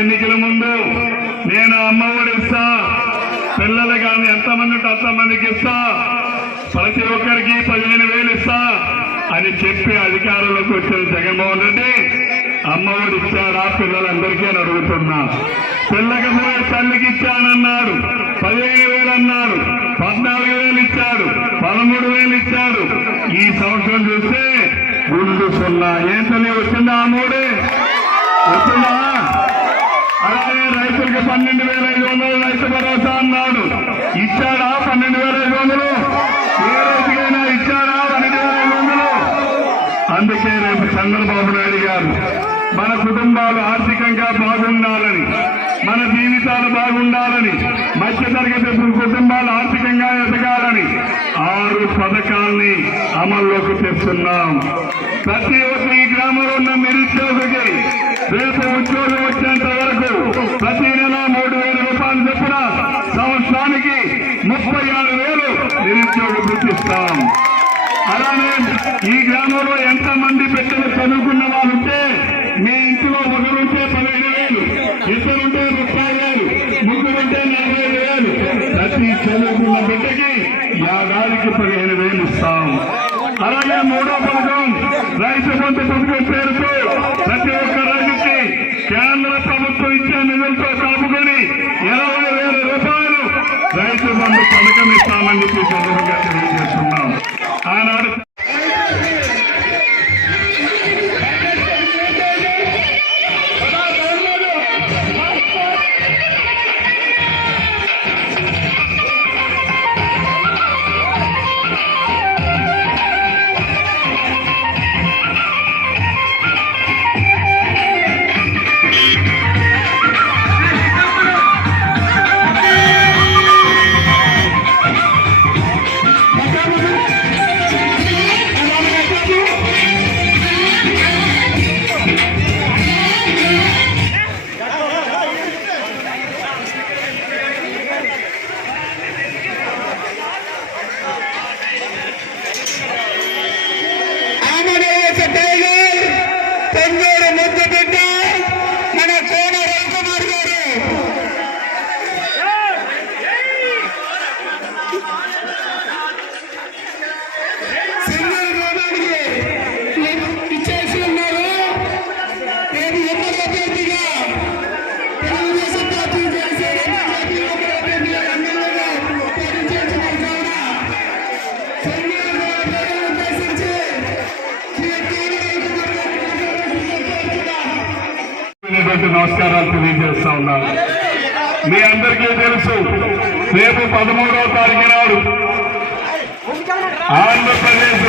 ఎన్నికల ముందు నేను అమ్మఒడి ఇస్తా, పిల్లలు కానీ ఎంతమంది ఉంటే అంతమందికి ఇస్తా, ప్రతి ఒక్కరికి 15,000 ఇస్తా అని చెప్పి అధికారంలోకి వచ్చిన జగన్మోహన్ రెడ్డి అమ్మఒడి ఇచ్చాడా పిల్లలందరికీ అని అడుగుతున్నా. పిల్లకి పోయే తల్లికి ఇచ్చానన్నాడు, 15,000 అన్నాడు, 14,000 ఇచ్చాడు, 13,000 ఇచ్చాడు. ఈ సంవత్సరం చూస్తే గుండు 0. ఏం తల్లి వచ్చిందా అమ్మఒడి? వచ్చిందా? అలాగే రైతులకి 12,500 రైతు భరోసా అన్నాడు, ఇచ్చాడా? 12,500 ఏ రైతుకైనా ఇచ్చాడా? 12,500. అందుకే రేపు చంద్రబాబు నాయుడు గారు మన కుటుంబాలు ఆర్థికంగా బాగుండాలని, మన జీవితాలు బాగుండాలని, మధ్యతరగతి కుటుంబాలు ఆర్థికంగా ఎదగాలని 6 పథకాల్ని అమల్లోకి తెస్తున్నాం. ప్రతి ఒక్క ఈ గ్రామంలో ఉన్న నిరుద్యోగికి రేపు ఉద్యోగం వచ్చేంత వరకు ప్రతి నెల 3,000 రూపాయలు చొప్పున సంవత్సరానికి 36,000 నిరుద్యోగ గుర్తిస్తాం. అలానే ఈ గ్రామంలో ఎంతమంది బిడ్డలు చదువుకున్న వాళ్ళు ఉంటే మీ ఇంట్లో ఒకరుంటే 15,000, ఇద్దరుంటే 30,000, ముగ్గురుంటే 40,000. ప్రతి చదువుకున్న బిడ్డకి ఏడాదికి 15,000 ఇస్తాం. అలాగే 3వ పథకం రైతు బంధు పథకం పేరుతో ప్రతి ఒక్క రైతుకి కేంద్ర ప్రభుత్వం ఇచ్చే నిధులతో కలుపుకొని 20,000 రూపాయలు రైతు బంధు పథకం ఇస్తామని చెప్పి సందర్భంగా తెలియజేస్తున్నాం. ఆనాడు నమస్కారాలు తెలియజేస్తా ఉన్నాను. మీ అందరికీ తెలుసు, రేపు 13వ తారీఖు నాడు ఆంధ్రప్రదేశ్